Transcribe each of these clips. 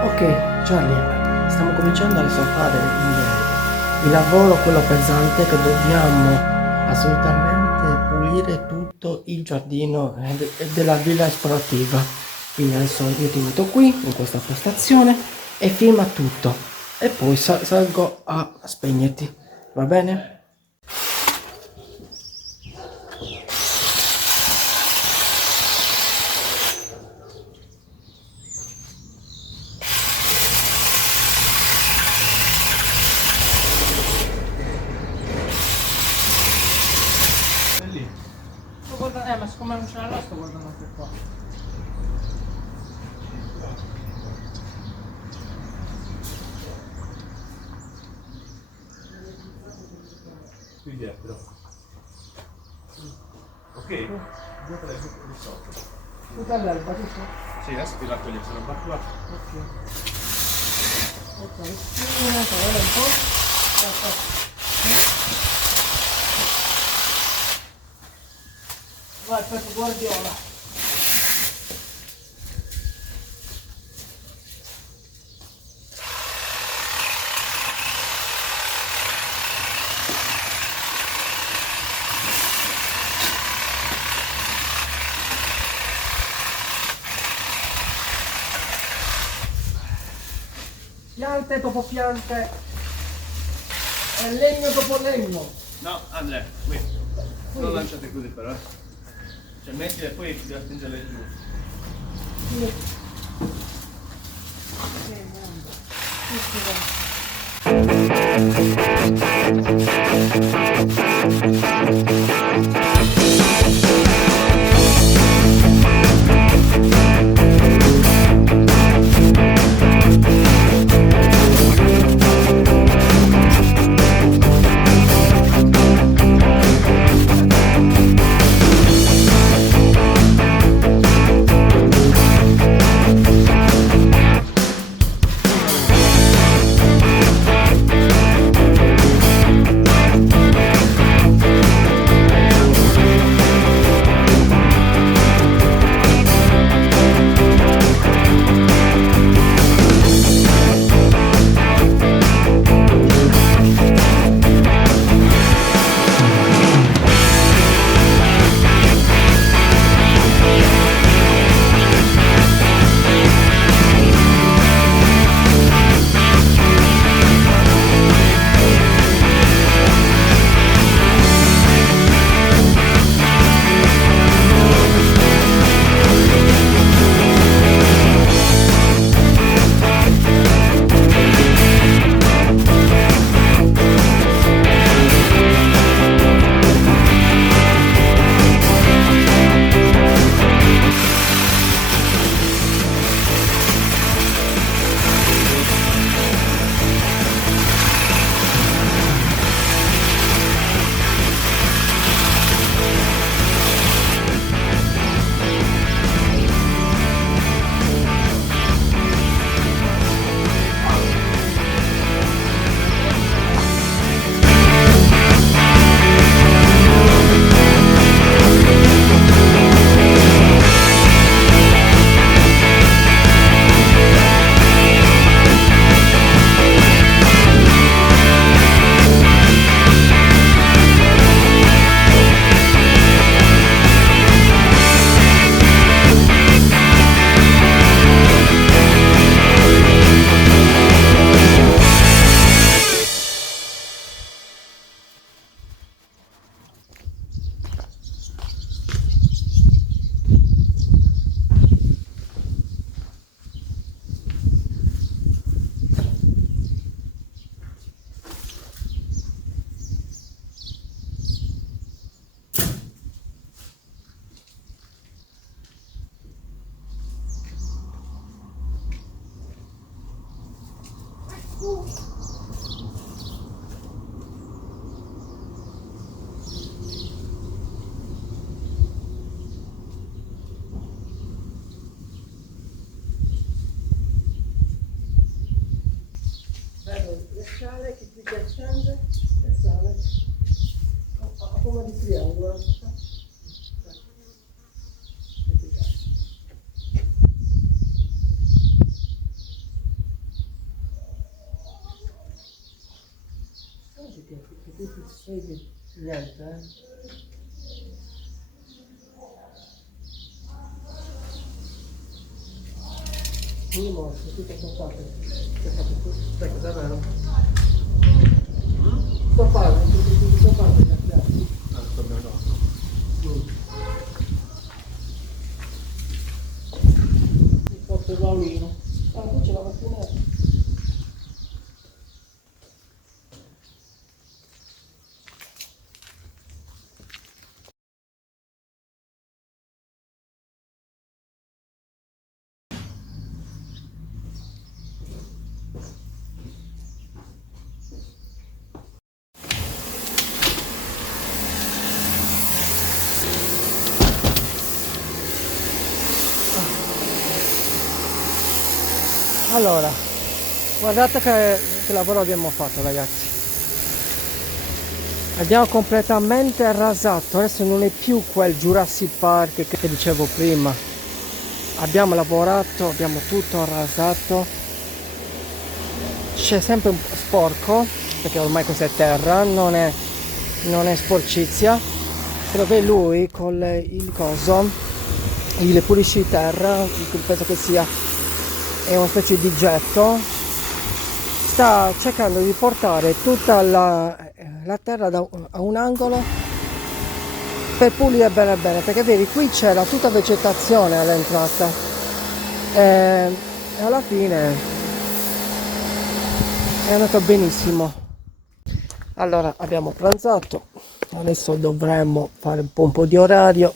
Ok, Charlie, stiamo cominciando adesso a fare il lavoro, quello pesante, che dobbiamo assolutamente pulire tutto il giardino della villa esplorativa. Quindi adesso io ti metto qui, in questa postazione, e filma tutto. E poi salgo a spegnerti, va bene? Ma siccome non ce l'ha là, sto guardando anche qua. Qui dietro. Ok? Dietro è di sotto. Tutta l'erba, giusto? Sì, adesso ti raccogli questa roba qua. Ok. Ok, guarda un po'. Vai, Pep Guardiola. Piante dopo piante, e legno dopo legno. No, Andrea, qui. Non lanciate così però, Cioè mettile e poi bisogna spingerle giù. Vedo le scale che qui si accende e sale a forma di triangolo. Vedi? Niente, Primo, se tutto soffato. Ecco, davvero? Soffato, soffato, il portellino. Ah, qui c'è la macchinetta. Allora, guardate che lavoro abbiamo fatto, ragazzi. Abbiamo completamente rasato, adesso non è più quel Jurassic Park che dicevo prima. Abbiamo lavorato, abbiamo tutto rasato. C'è sempre un po' sporco, perché ormai questa è terra, non è sporcizia. Però che lui con il coso, il pulisci terra, penso che sia è una specie di getto, sta cercando di portare tutta la terra a un angolo per pulire bene bene, perché vedi qui c'era tutta vegetazione all'entrata e alla fine è andato benissimo. Allora abbiamo pranzato, adesso dovremmo fare un po' di orario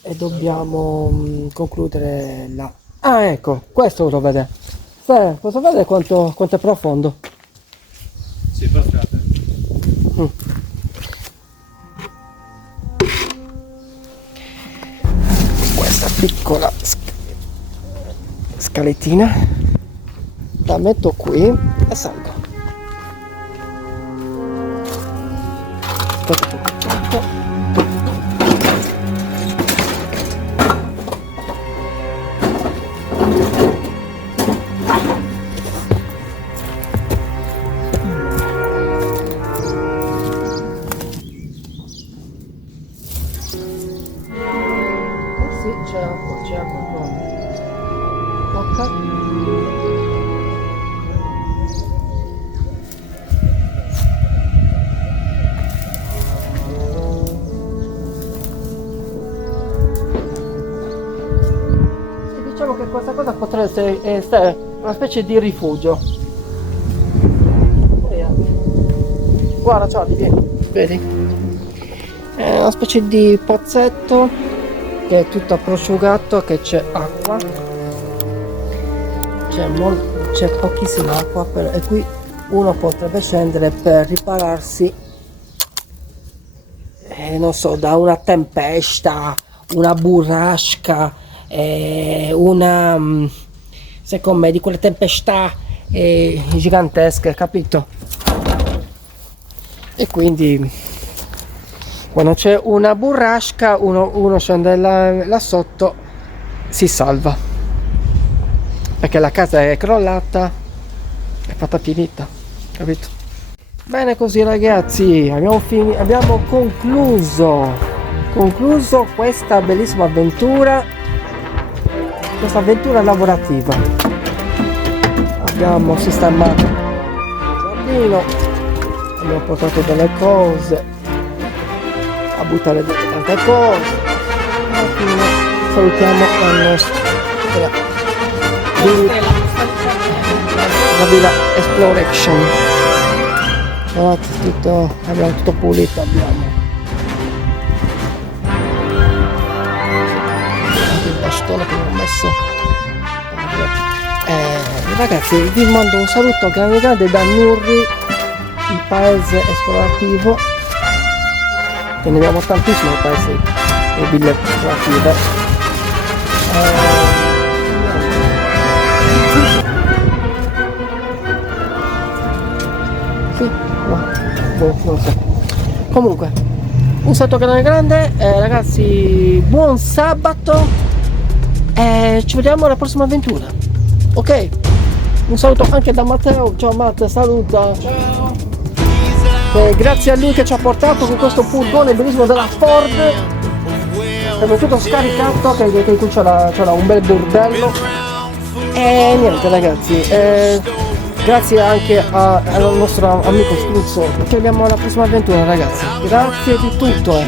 e dobbiamo concludere la... Ah, ecco, questo lo vede. Posso vedere quanto è profondo? Sì, perfetto. Questa piccola scalettina la metto qui e salgo. C'è acqua qua. Ok. Sì, diciamo che questa cosa potrebbe essere una specie di rifugio. Guarda, Charlie, vieni, vedi? È una specie di pozzetto che è tutto prosciugato, che c'è acqua, c'è pochissima acqua e qui uno potrebbe scendere per ripararsi non so, da una tempesta, una burrasca, una secondo me di quelle tempestà gigantesche, capito? E quindi quando c'è una burrasca uno scende là sotto, si salva, perché la casa è crollata, è fatta finita, capito? Bene così, ragazzi, abbiamo concluso questa bellissima avventura lavorativa. Abbiamo sistemato il giardino, abbiamo portato delle cose, a buttare dentro tante cose. Alla fine salutiamo la nostra villa Exploration. Guardate, abbiamo tutto pulito, abbiamo anche il bastone che abbiamo messo. Ragazzi, vi mando un saluto grande da Nurri, il paese esplorativo. Ne abbiamo tantissimi paesi e ville esplorative. Sì, no, non so. Comunque, un saluto grande, ragazzi, buon sabato e ci vediamo alla prossima avventura, ok? Un saluto anche da Matteo. Ciao Matteo, saluta. Ciao. grazie a lui che ci ha portato con questo furgone bellissimo della Ford. È tutto scaricato, che qui c'era un bel bordello. E niente ragazzi, grazie anche al nostro amico Struzzo. Ci vediamo alla prossima avventura ragazzi. Grazie di tutto.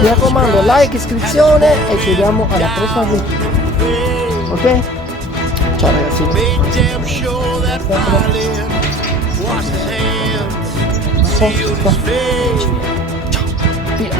Mi raccomando, like, iscrizione e ci vediamo alla prossima avventura. Ok? Ciao ragazzi. Ciao. Via.